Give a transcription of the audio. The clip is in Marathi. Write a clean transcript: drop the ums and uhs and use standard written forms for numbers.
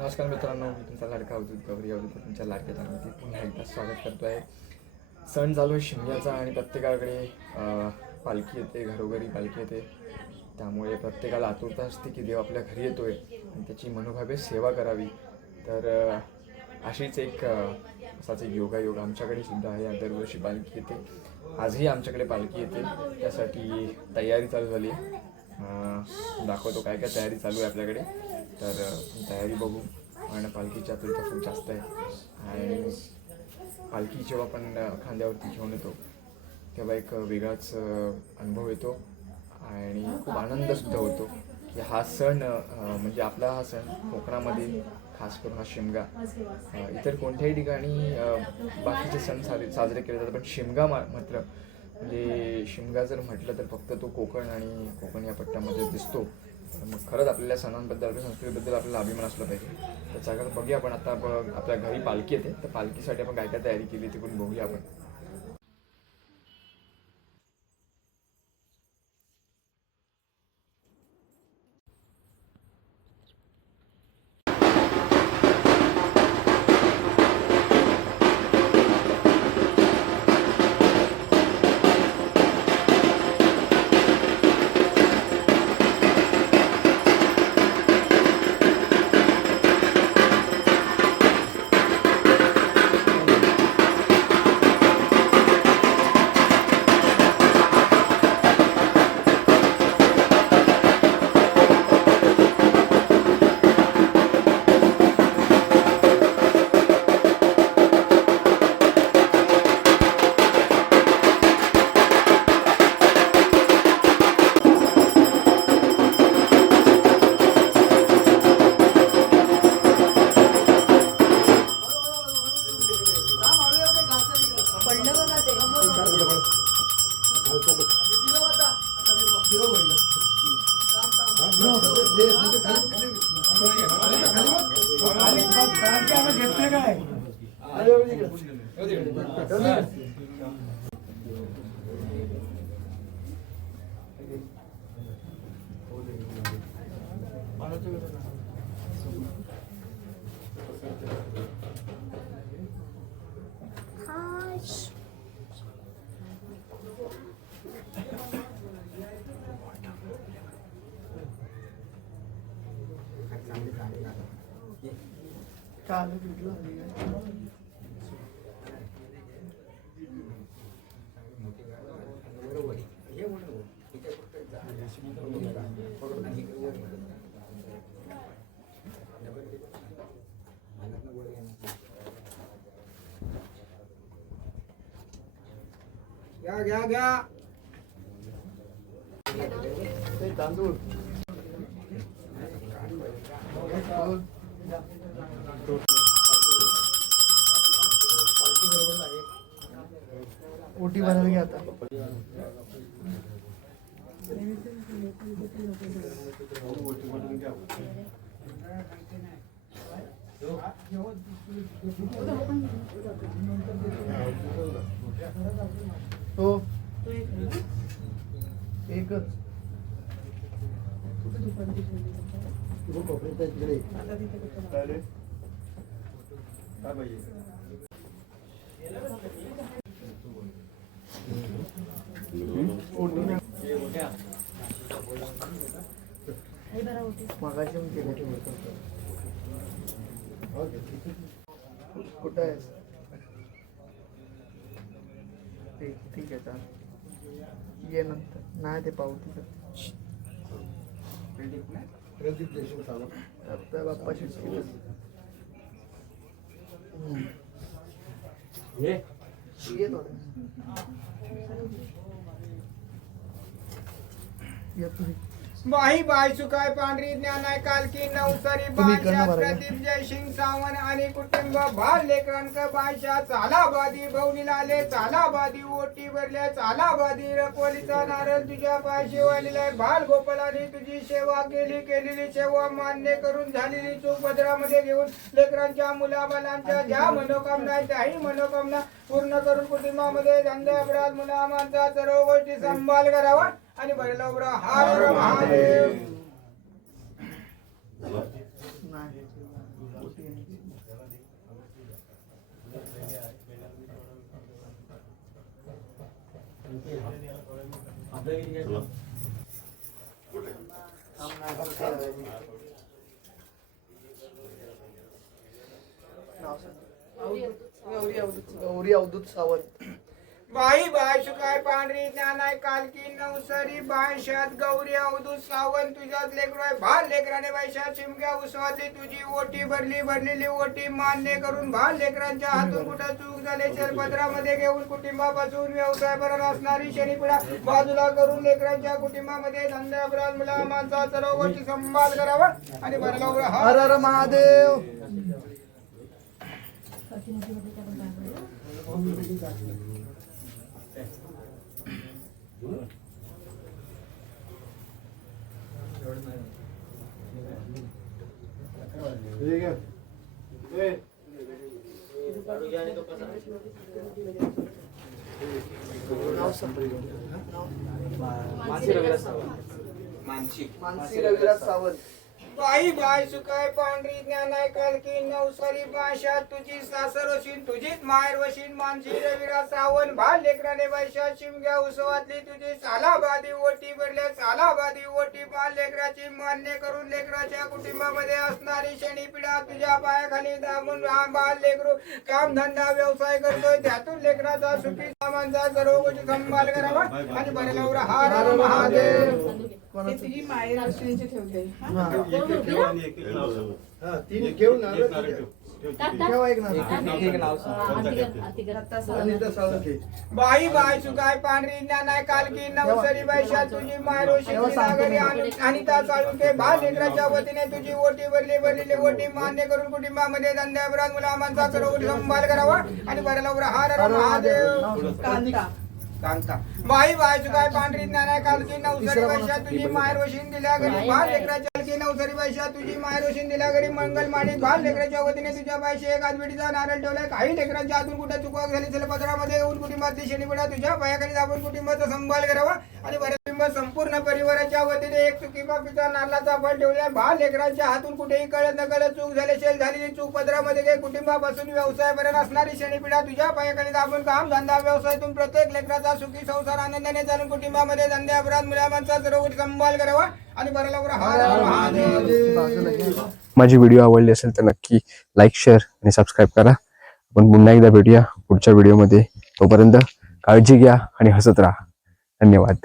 नमस्कार मित्रांनो, मी तुमचा लाडका अवधूत गौरी अवधूत तुमच्या लाडक्या चॅनलमध्ये पुन्हा एकदा स्वागत करतो आहे. सण चालू आहे शिमग्याचा आणि प्रत्येकाकडे पालखी येते, घरोघरी पालखी येते. त्यामुळे प्रत्येकाला आतुरता असते की देव आपल्या घरी येतो आहे आणि त्याची मनोभावे सेवा करावी. तर अशीच असाच एक योगायोग आमच्याकडे सुद्धा आहे. दरवर्षी पालखी येते, आजही आमच्याकडे पालखी येते. त्यासाठी तयारी चालू झाली. दाखवतो काय काय तयारी चालू आहे आपल्याकडे. तर तयारी बघू. आणि पालखीची आतुरता खूप जास्त आहे आणि पालखी जेव्हा आपण खांद्यावरती घेऊन येतो तेव्हा एक वेगळाच अनुभव येतो आणि खूप आनंदसुद्धा होतो की हा सण म्हणजे आपला हा सण कोकणामध्ये खास करून हा शिमगा. इतर कोणत्याही ठिकाणी बाकीचे सण साजरे केले जातात, पण शिमगा मात्र म्हणजे शिमगा जर म्हटलं तर फक्त तो कोकण आणि कोकण या पट्ट्यामध्ये दिसतो. मग खरंच आपल्याला सणांबद्दल, आपल्या संस्कृतीबद्दल आपल्याला अभिमान असला पाहिजे. तर सगळं बघूया आपण. आता आपल्या घरी पालखी येते, तर पालखीसाठी आपण काय काय तयारी केली ती पण बघूया आपण. घ्या तांदूळ ओटी भरायला घ्या आता. हो एकच कुठं आहेस? ठीक आहे, चालेल, ये नंतर. नाही ते पावतीचं प्रदीप देशमुख बाप्पा शिक्षक माही बाय सुकाय पांढरी ज्ञानाय कालकी नवसरी बादशाह प्रदीप जयसिंग सावंत आणि कुटुंब भाल लेकरांक बादशाह चालाबादी भवनीलाले चालाबादी ओटी भरल्या चालाबादी रखवलीचा नारळ तुझ्या पायशी वालीला भाल गोपालाने तुझी सेवा केलेली सेवा मान्य करून झालेली चूक भद्रामध्ये घेऊन लेकरांच्या मुलाबालांच्या ज्या मनोकामना त्याही मनोकामना पूर्ण करून कुटुंबामध्ये धंदा अपराध मुलामांचा सर्व गोष्टी सांभाळ करावा आणि बरेला हर महादेव. गौरी अवधूत सावंत. बाई बाय सुकाय पांढरी ज्ञानाय कालकी नवसरी बायशात गौरी अवधूत सावंत तुझ्यात लेकरोय भाल लेकराने बायशात चिमक्या उसवातली तुझी ओटी भरलेली ओटी मान्य करून भाल लेकरांच्या हातून कुठं चूक झाले चलपत्रामध्ये घेऊन कुटुंबापासून व्यवसाय बरं असणारी शनिपिढा बाजूला करून लेकरांच्या कुटुंबामध्ये धंदा अपराध मुलामांचा सर्व गोष्टी संभाळ करावा आणि बरं हर हर महादेव. मानसी रविराज सावंत. बाई बाय सुकाय पांढरी ज्ञानाय कालकी नवसारी बायशात तुझी सासर वशीन तुझीच माहेर वशीन मानसी रविराज सावंत भाल लेकराने बायशात शिमग्या उसवातली तुझी सालाबादी ओटी भरल्या सालाबादी ओटी बाल लेकराची मान्य करून लेकराच्या कुटुंबामध्ये असणारी शनी पिढा तुझ्या पायाखाली दाबून बाल लेकरू काम धंदा व्यवसाय करतोय त्यातून लेकराचा सुखी सामांचा सर्व गोष्टी संभाळ करावा आणि बरे लवकर हर हर महादेव. तुझी माहेर अश्विनीची ठेवते तीन घेऊन बाई बाय सुकाय पांढरी ज्ञानाय कालकी नवसरी बायशा तुझी मायरोशी सागरी अनिता चालुके भाल लेकराच्या वतीने तुझी ओटी भरलेली ओटी मान्य करून कुटुंबामध्ये धंदा अपराध मुलामांचा सर्व संभाळ करावा आणि बरं लवकर हर हर महादेव. कांता बाई बाय सुकाय पांढरी ज्ञानाय कालकी नवसरी बायशा तुझी माहेर वशीन दिल्या घरी भाल लेकराच्या कालकी नवसरी बायशा तुझी माहेर वशीन दिल्या घरी मंगल माणिक भाल लेकराच्या वतीने तुझ्या बायशी एक आजविडीचा नारळ ठेवलाय काही लेकरांच्या हातून कुठे चुकवाक झाली पत्रामध्ये येऊन कुटुंबातली शनिपिढा तुझ्या पायाखाली दाबून कुटुंबाचा संभाळ करावा आणि बरं संपूर्ण परिवाराच्या वतीने एक चुकी बाबीचा नारळाचा फळ ठेवलाय भाल लेकरांच्या हातून कुठेही कळत न कळत चूक झालेली चूक पत्रामध्ये काही कुटुंबापासून व्यवसाय बरं असणारी शनिपिढा तुझ्या पायाखाली दाबून काम धंदा व्यवसायातून प्रत्येक लेकराचा सुखी संसार आनंदाने चालून कुटुंबामध्ये धंदे अपराध मुलामांचा सर्व संभाळ करावा आणि बरं लवकर हर हर महादेव. माझी व्हिडिओ आवडली असेल तर नक्की लाईक शेअर आणि सबस्क्राईब करा. आपण पुन्हा एकदा भेटूया पुढच्या व्हिडिओमध्ये. तोपर्यंत काळजी घ्या आणि हसत राहा. धन्यवाद.